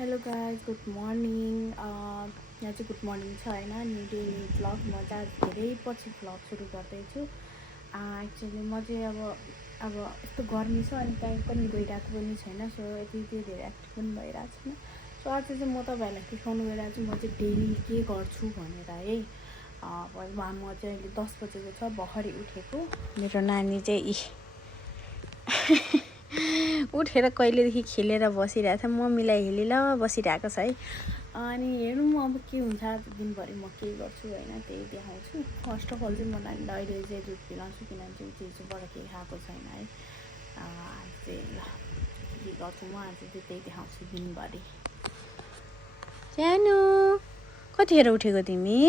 Hello guys good morning यहाँ चाहिँ good morning छ होइन न्यु डे न्यु भ्लग म चाहिँ आज धेरै पछि भ्लग सुरु गर्दैछु एक्चुअली म चाहिँ अब यस्तो गर्मी छ अनि टाइम पनि गइरहेको पनि छैन सो यति धेरै एक्टिभ पनि भइरहेको छैन सो आज चाहिँ म तपाईँहरूलाई देखाउनु गइरहेको छु म चाहिँ डेली के गर्छु भनेर है म चाहिँ अहिले 10 बजेको छ भर्खरै उठेको मेरो नानी चाहिँ उठेर कहिलेदेखि खेलेर बसिरहेको छ मम्मीलाई हेलिल बसिरहेको छ है अनि हेरौँ अब के हुन्छ आज दिनभरि म के गर्छु होइन त्यही देखाउँछु फर्स्ट अफ अल चाहिँ म नानीलाई अहिले चाहिँ दुध पिलाउँछु किनभने चाहिँ चिजबाट केही खाएको छैन है आज चाहिँ ल के गर्छु म आज चाहिँ त्यही देखाउँछु दिनभरि सानो कतिखेर उठेको तिमी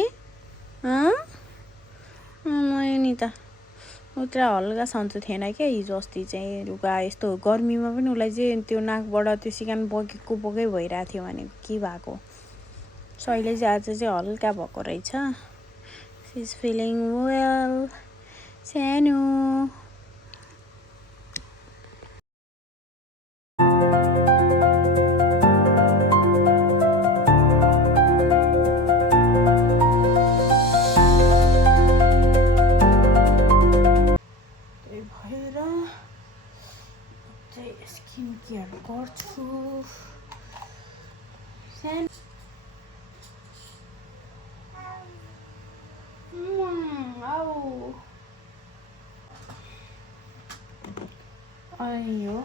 नि त उत्र हल्का सन्चो थिएन क्या हिजो अस्ति चाहिँ लुगा यस्तो गर्मीमा पनि उसलाई चाहिँ त्यो नाकबाट त्यो सिकान बगेको भइरहेको थियो भनेको के भएको सहिले चाहिँ आज चाहिँ हल्का भएको रहेछ सी इज फिलिङ वेल सानो स्किन केयर गर्छु अयो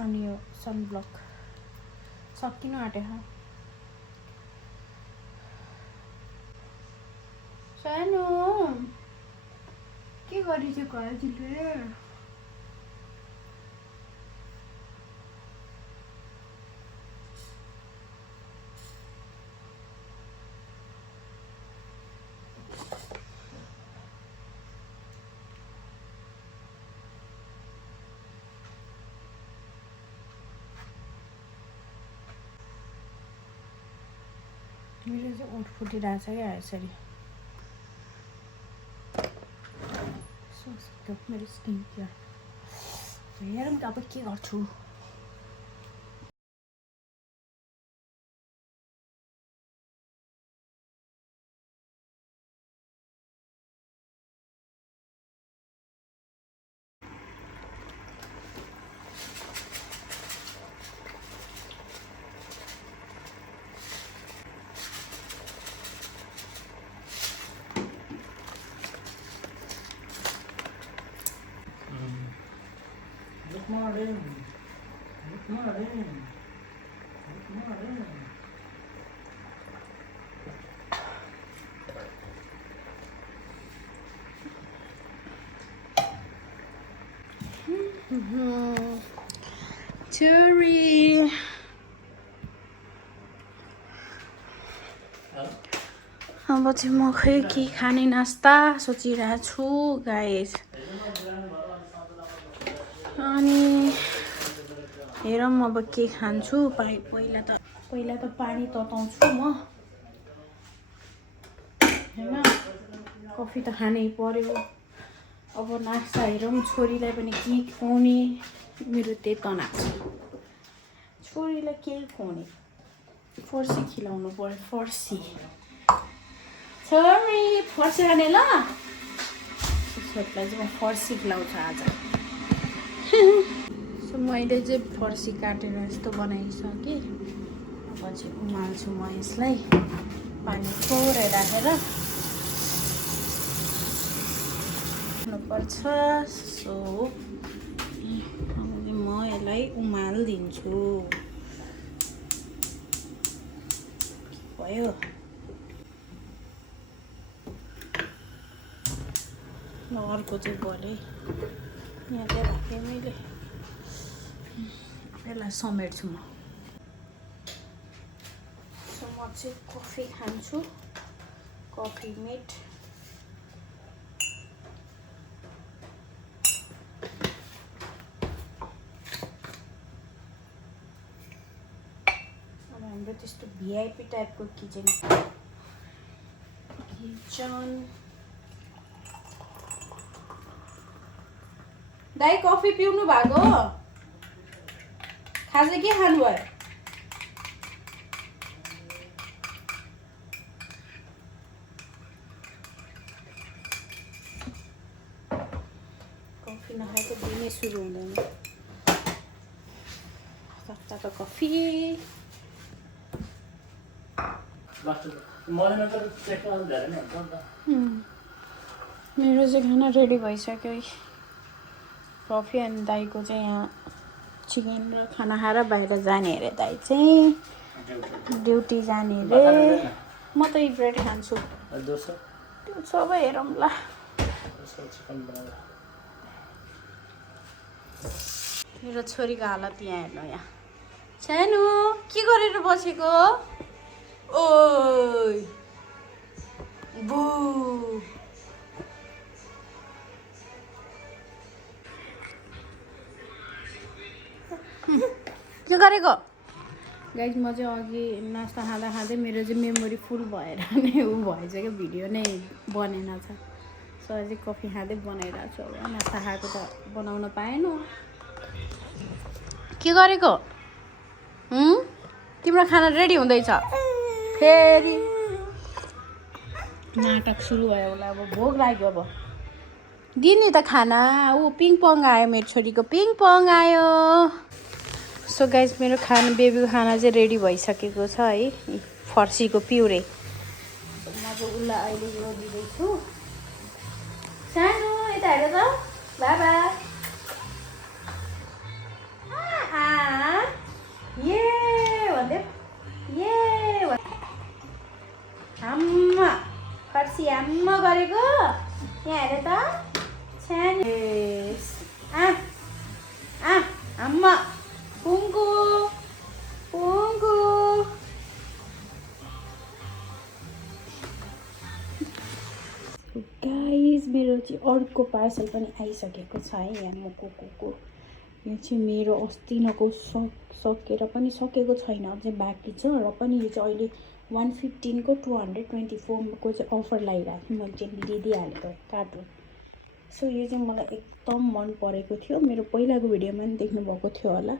अनि यो सनब्लक सकिनु आँट्यो सानो के गरिसक्यो तिमीले मेरो चाहिँ ओठ फुटिरहेछ क्या यसरी मेरो स्किन केयर हेरौँ त अब के गर्छु Good morning. Good morning. Good morning. Cherry. अब चाहिँ म खै के खाने नास्ता सोचिरहेको छु गाइस अनि हेरौँ अब के खान्छु पहिला त पानी तताउँछु म हैन कफी त खानै पर्यो अब नास्ता हेरौँ छोरीलाई पनि के खुवाउने मेरो त्यही तनाव छ छोरीलाई के खुवाउने फर्सी खिलाउनु पर्यो फर्सी छोरी फर्सी खाने ल छोरीलाई चाहिँ म फर्सी खिलाउँछु आज सो मैले चाहिँ फर्सी काटेर यस्तो बनाइसकेँ अब चाहिँ उमाल्छु म यसलाई पानी थोरै राखेर हुनुपर्छ सो म यसलाई उमालिदिन्छु भयो अर्को चाहिँ भरे यहाँ चाहिँ राखेँ मैले यसलाई समेट्छु म चाहिँ कफी खान्छु कफी मेट अब हाम्रो त्यस्तो भिआइपी टाइपको किचन दाइ कफी पिउनु भएको खाजा के खानुभयो कफी नखाएको दिनै सुरु हुँदैन तातो कफी मेरो चाहिँ खाना रेडी भइसक्यो कफी अनि दाइको चाहिँ यहाँ चिकन र खाना खाएर बाहिर जाने अरे दाइ चाहिँ ड्युटी जाने अरे म त ब्रेड खान्छु त्यो सबै हेरौँ ल मेरो छोरीको हालत यहाँ हेर्नु यहाँ सानो के गरेर बसेको ओइ बु के गरेको गाइस म चाहिँ अघि नास्ता खाँदा खाँदै मेरो चाहिँ मेमोरी फुल भएर नै ऊ भएछ क्या भिडियो नै बनेन छ सो अझै कफी खाँदै बनाइरहेको छु अब नास्ता खाएको त बनाउन पाएन के गरेको तिम्रो खाना रेडी हुँदैछ फेरि नाटक सुरु भयो होला अब भोक लाग्यो अब दिने त खाना ऊ पिङपङ आयो मेरो छोरीको पिङपङ आयो सो गाइस मेरो खाना बेबीको खाना चाहिँ रेडी भइसकेको छ है फर्सीको पिउरे म चाहिँ उसलाई अहिले यो दिँदैछु सानो यता हेर त बाबा ये भन्दै ये आम्मा फर्सी आम्मा गरेको यहाँ हेर त सानो आम्मा पुङ्गु पुङ्गु गाइस मेरो चाहिँ अर्को पार्सल पनि आइसकेको छ है यहाँ मोकोको यो चाहिँ मेरो अस्तिनको सकेर पनि सकेको छैन अझै बाँकी छ र पनि यो चाहिँ अहिले 115 को 224 को चाहिँ अफर लगाइरहेको थिएँ मैले चाहिँ लिइदिइहालेको कार्टुन सो यो चाहिँ मलाई एकदम मन परेको थियो मेरो पहिलाको भिडियोमा पनि देख्नुभएको थियो होला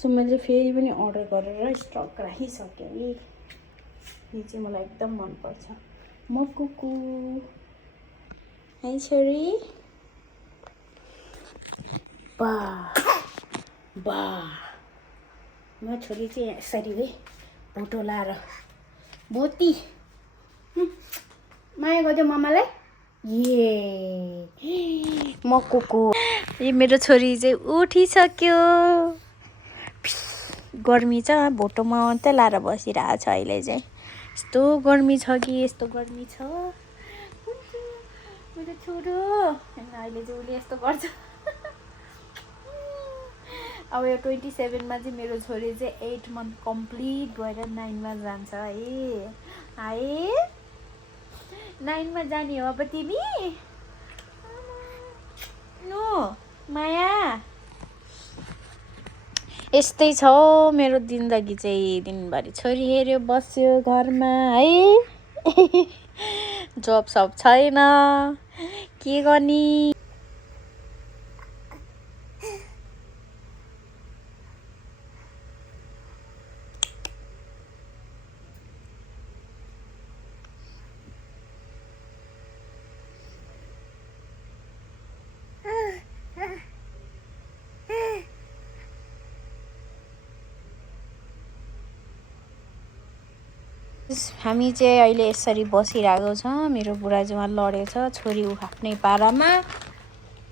सो मैले फेरि पनि अर्डर गरेर स्टक राखिसकेँ है यो चाहिँ मलाई एकदम मनपर्छ मकुकु है छोरी बा म छोरी चाहिँ यसरी है भोटो लाएर भोती माया गरिदियो मम्मालाई ये मकुकु यो मेरो छोरी चाहिँ उठिसक्यो गर्मी छ भोटोमा मात्रै लाएर बसिरहेको छ अहिले चाहिँ यस्तो गर्मी छ कि यस्तो गर्मी छ मेरो छोरो अहिले चाहिँ उसले यस्तो गर्छ अब यो 27 मा चाहिँ मेरो छोरी चाहिँ 8 मन्थ कम्प्लिट भएर 9 मा जान्छ है 9 मा जाने हो अब तिमी नो माया यस्तै छ मेरो जिन्दगी चाहिँ दिनभरि छोरी हेऱ्यो बस्यो घरमा है जब सब छैन के गर्ने हामी चाहिँ अहिले यसरी बसिरहेको छ मेरो बुढाजुमा लडेछ छोरी उ आफ्नै पारामा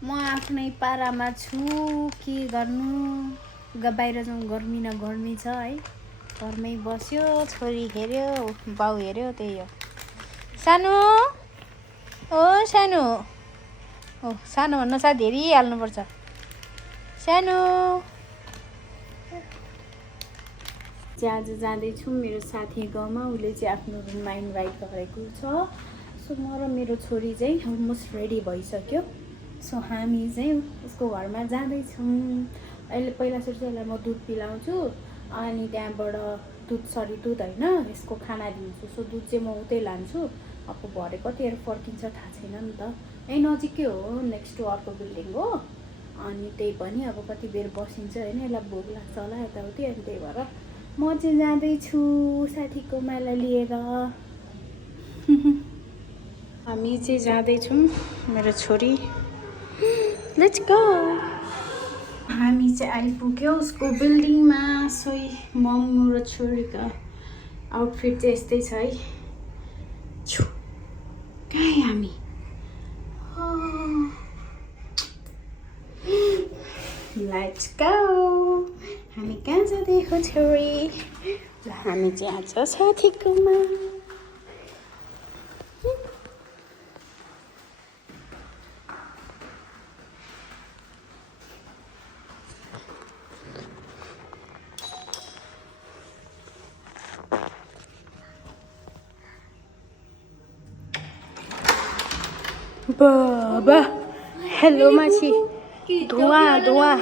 म आफ्नै पारामा छु के गर्नु बाहिर जाउँ गर्मी न गर्मी छ है घरमै बस्यो छोरी हेऱ्यो बाउ हेऱ्यो त्यही हो सानो ओ सानो ओ सानो भन्न सायद धेरै हाल्नुपर्छ सानो चाहिँ आज जाँदैछौँ मेरो साथी गाउँमा उसले चाहिँ आफ्नो रुममा इन्भाइट गरेको छ सो म र मेरो छोरी चाहिँ अलमोस्ट रेडी भइसक्यो सो हामी चाहिँ उसको घरमा जाँदैछौँ अहिले पहिला सुरु चाहिँ यसलाई म दुध पिलाउँछु अनि त्यहाँबाट दुध होइन यसको खाना दिन्छु सो दुध चाहिँ म उतै लान्छु अब भरे कतिखेर फर्किन्छ थाहा छैन नि त यहीँ नजिकै हो नेक्स्ट टु अर्को बिल्डिङ हो अनि त्यही पनि अब कति बेर बसिन्छ होइन यसलाई भोक लाग्छ होला यताउति अनि त्यही भएर म चाहिँ जाँदैछु साथीको माला लिएर हामी चाहिँ जाँदैछौँ मेरो छोरी लेट्स गो हामी चाहिँ आइपुग्यो उसको बिल्डिङमा सोही मम्मी र छोरीको आउटफिट चाहिँ यस्तै छ है कहाँ हामी लेट्स गो हामी कहाँ जाँदैछौँ छोरी हामी चाहिँ आज साथीकोमा बाबा हेलो माछी धुआँ धुआँ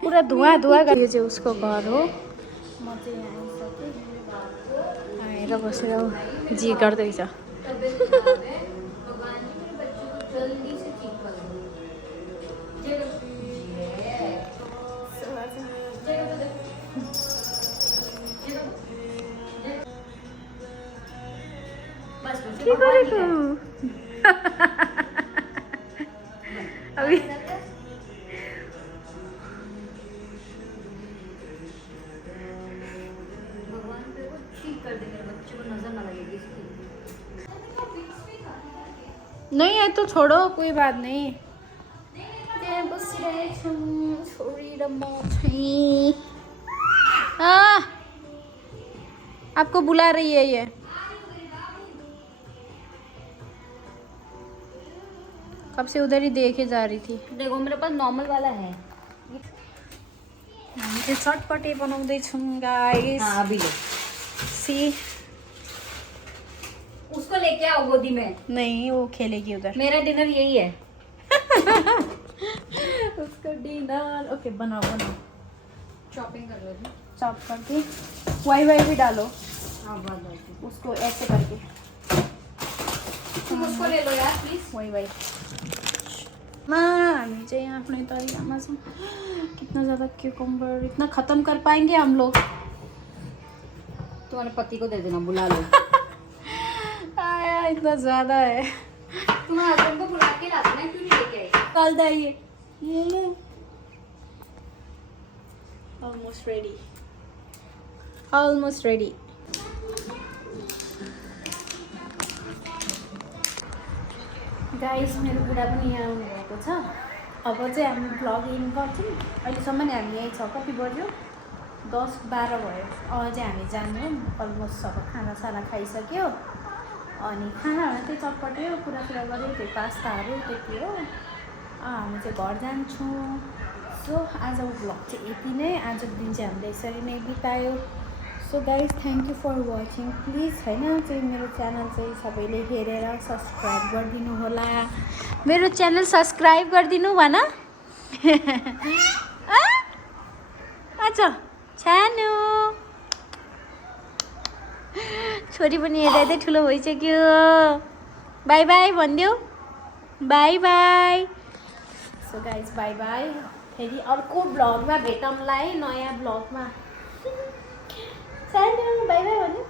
पुरा धुआँ धुआँ यो चाहिँ उसको घर हो म चाहिँ यहाँ आइसकेँ आएर बसेर जी गर्दैछ के गरेको अभी नहीं है तो छोड़ो कोई बात नहीं छोरी र म चाहिँ आपको बुला रही है ये कब से उधर ही देखे जा रही थी देखो मेरे पास नॉर्मल वाला है हामी चाहिँ चटपटे बनाउँदैछौँ गाइस हाँ अभी ले सी उसको लेके आओ गोदी में नहीं वो खेलेगी उधर मेरा डिनर यही है उसका डिनर ओके बनाओ बनाओ शॉपिंग कर लो चॉप करके वाई वाई भी डालो हाँ बहुत उसको ऐसे करके तुम उसको ले लो यार प्लीज वाई वाई मा हामी चाहिँ आफ्नै तरिकामा छौँ कितना ज़्यादा क्यूकम्बर इतना ख़त्म कर पाएंगे हम लोग तुम्हारे पति को दे देना बुला लो आया इतना ज़्यादा है तुम्हारे हस्बैंड को बुला के ला देना क्यों नहीं लेके आई कल दाइए ये लो almost ready almost ready guys मेरो बुढा पनि यहाँ आउनुभएको छ अब चाहिँ हामी भ्लग इन गर्छौँ अहिलेसम्म हामी यहीँ छ कति बज्यो 10-12 भयो अब चाहिँ हामी जान्छौँ अलमोस्ट सब खानासाना खाइसक्यो अनि खानाहरू त्यही चटपटे हो कुरासुरा गऱ्यो त्यही पास्ताहरू त्यति हो हामी चाहिँ घर जान्छौँ सो आजको भ्लग चाहिँ यति नै आजको दिन चाहिँ हामीले यसरी नै बितायो so guys thank you for watching please होइन चाहिँ मेरो च्यानल चाहिँ सबैले हेरेर सब्सक्राइब गरिदिनु होला मेरो च्यानल सब्सक्राइब गरिदिनु भन अच्छा सानो छोरी पनि हेर्दा हेर्दै ठुलो भइसक्यो बाई बाई भनिदेऊ bye bye so guys bye bye फेरि अर्को भ्लगमा भेटौँला है नयाँ भ्लगमा सानो बाई बाई भन्नु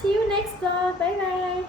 see you next vlog bye by